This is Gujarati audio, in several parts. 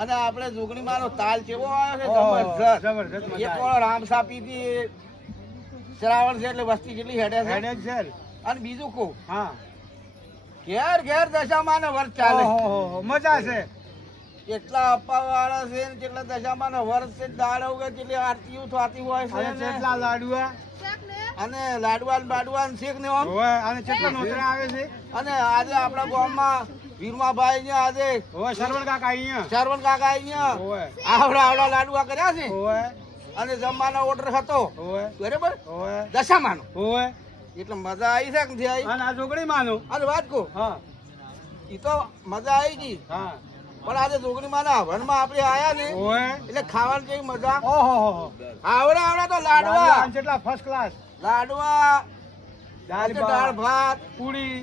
અને આપણે જોગણીમાં નો તાલ કેવો આવ્યો છે જબરજસ્ત. એક વાળો રામસાપી થી શ્રાવણ છે એટલે વસ્તી કેટલી હેડે છે. અને બીજું કહું, હા, ઘેર ઘેર દશામાં ને વર્ષ ચાલે. મજા છે. કેટલા અપ્પા વાળા છે ને કેટલા દશામાં ને વર્ષ છે. દાડો કે કેટલી આરતીઓ થતી હોય છે. કેટલા લાડવા અને લાડવા બાડવા શેખ ને અને કેટલા નોતરા આવે છે. અને આજે આપણા ગામમાં વીરમાભાઈ ને આજે શરવણ કાકા અહીંયા આવડા લાડવા કર્યા છે. અને જમવાનો ઓર્ડર હતો બરાબર દશામાનો. એટલે મજા આવી છે કે નથી આવી? જોગણી માનો અને વાત કહું, એ તો મજા આવી ગઈ. પણ આજે જોગણી માના હવનમાં આપણે આયા ને એટલે ખાવાની જેવી મજા. આવડા તો લાડવા કેટલા ફર્સ્ટ ક્લાસ લાડવા, દાળ ભાત, પૂરી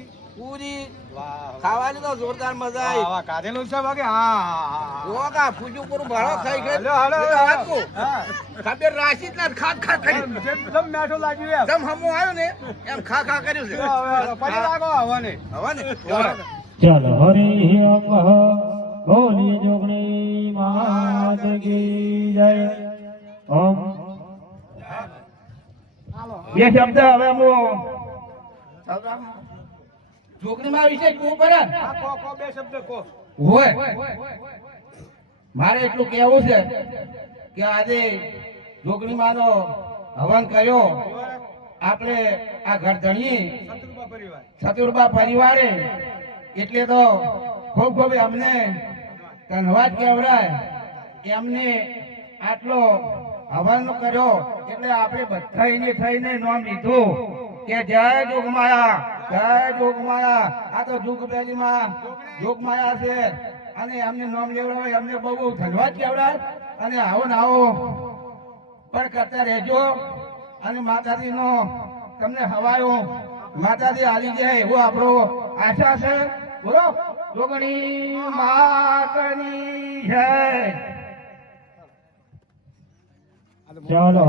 ખાવાની તો જોરદાર મજા આવી. કાઢેલું છે બાકી. હા પૂજું પૂરું ભાડો ખાઈ ગયો. ખબર રાશી જ ના ખાત ખાત કરી જેમ મેઠો લાગ્યું જેમ હમો આવ્યો ને એમ ખા કર્યું છે. પછી લાગો હવાને ચાલો હરિ બોલી જોગણી માત કી જય. ઓમ બે શબ્દ હવે હું જોગણીમાં વિશે કહું પડે. બે શબ્દ કહો. હોય મારે એટલું કહેવું છે કે આજે જોગણીમાંનો હવન કર્યો આપણે આ ઘરધણી ચતુર્બા પરિવારે, એટલે તો ખૂબ ખૂબ અમને ધન્યવાદ કહેવરાય. એમને આટલો હવન કર્યો એટલે આપણે બધા થઈને નામ લીધું કે જય જોગમાયા, જય જોગમાયા. આ તો જોગ પહેલીમાં જોગમાયા છે અને એમને નામ લેવડાવે અમને બહુ ધન્યવાદ કહેવડાય. અને આવો ને આવો પણ કરતા રહેજો. અને માતાજીનો તમને હવાયો માતાજી હાલી જાય એવો આપણો આશા છે. બોલો જોગણી માતની જય. ચાલો.